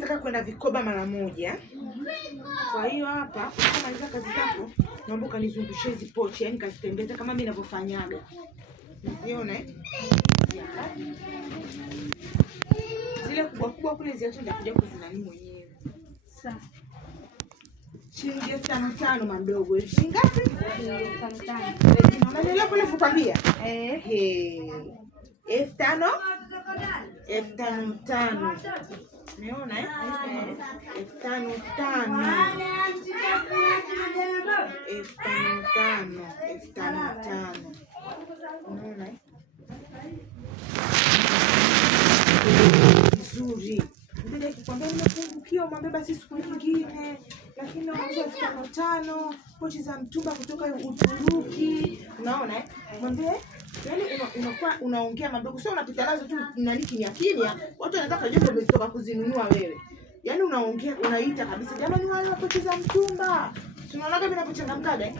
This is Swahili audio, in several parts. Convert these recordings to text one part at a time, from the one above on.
nataka kwenda vikoba mara moja. Kwa hiyo hapa ukimaliza kazi zako naomba kanizungushie hizo pochi, yani kazitembeza kama mimi ninavyofanyaga. Unaona zile kubwa kule ziache nitakuja kuzinani mwenyewe. Sawa. Shilingi 5,500 madogo. Shilingi ngapi? 5,500. Unaelewa kule kukwambia? 5,000. 5,500. Umeona 5,500. 5,500. Unaona vizuri. Ndio nikikwambia nimepungukia umwambie basi siku nyingine, lakini naomba 5,500 pochi za mtumba kutoka Uturuki. Unaona mwambie yani unakuwa unaongea madogo, sio unapita nazo tu nani kimya. Watu wanataka kujua umetoka kuzinunua wewe. Yaani unaongea unaita kabisa, jamani wale pochi za mtumba. Tunaona kama ninapochangamkaga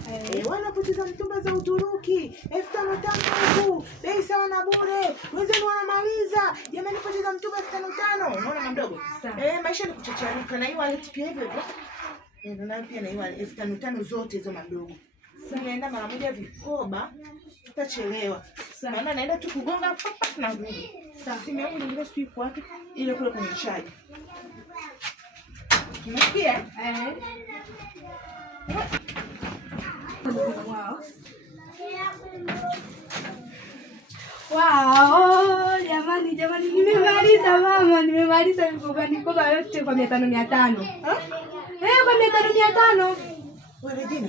wale pochi za mtumba za Uturuki 5,500 bei sawa na bure. Wenzenu wanamaliza. Jamani pochi za mtumba 5,500. Unaona mdogo? Maisha ni kuchacharuka na hiyo wallet pia hivyo hivyo. Ndio pia na hiyo 5,500 zote hizo madogo. Sasa naenda mara moja vikoba, tutachelewa. Maana naenda tu kugonga papa na rudi. Sasa simu yangu nyingine sio iko wapi? Ile kule kwenye chaji. Unasikia? Wow, jamani nimemaliza mama, nimemaliza mikoba yote kwa 500. Kwa 500. Wewe Regina?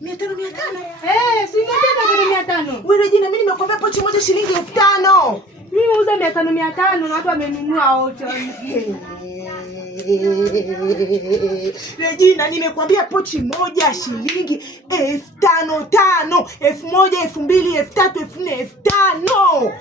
500? Si nimepata 500. Wewe Regina, mimi nimekwambia pochi moja shilingi 5,000. Mimi nauza 500 na watu wamenunua wote. Regina, nimekwambia pochi moja shilingi 5,500. 1,000, 2,000, 3,000, 4,000, 5,000.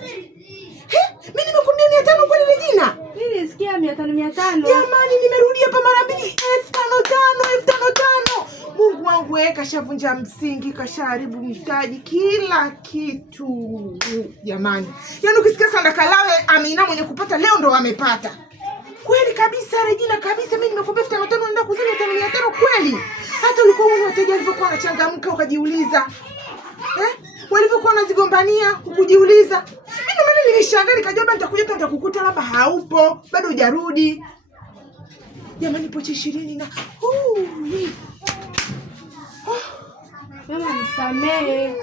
Mimi nimekwambia 500 kwani Regina? Mimi nisikia 500. Jamani, nimerudia hapa mara mbili 5,500. Mungu wangu kashavunja msingi, kashaharibu mtaji, kila kitu. Jamani. Yaani ukisikia Sandaka Lawe Amina mwenye kupata leo ndo amepata. Kweli kabisa Regina kabisa, mimi nimekupa 5,500 naenda kuzini 5,500 kweli. Hata ulikuwa uone wateja walivyokuwa wanachangamka ukajiuliza. Walivyokuwa wanazigombania ukujiuliza. Mimi ndo maana nilishangaa nikajua nitakuja tu nitakukuta labda haupo, bado hujarudi. Jamani pochi 20 na mama nisamee.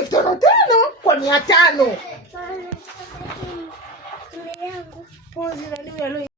5,500 kwa 500. Pozi na nini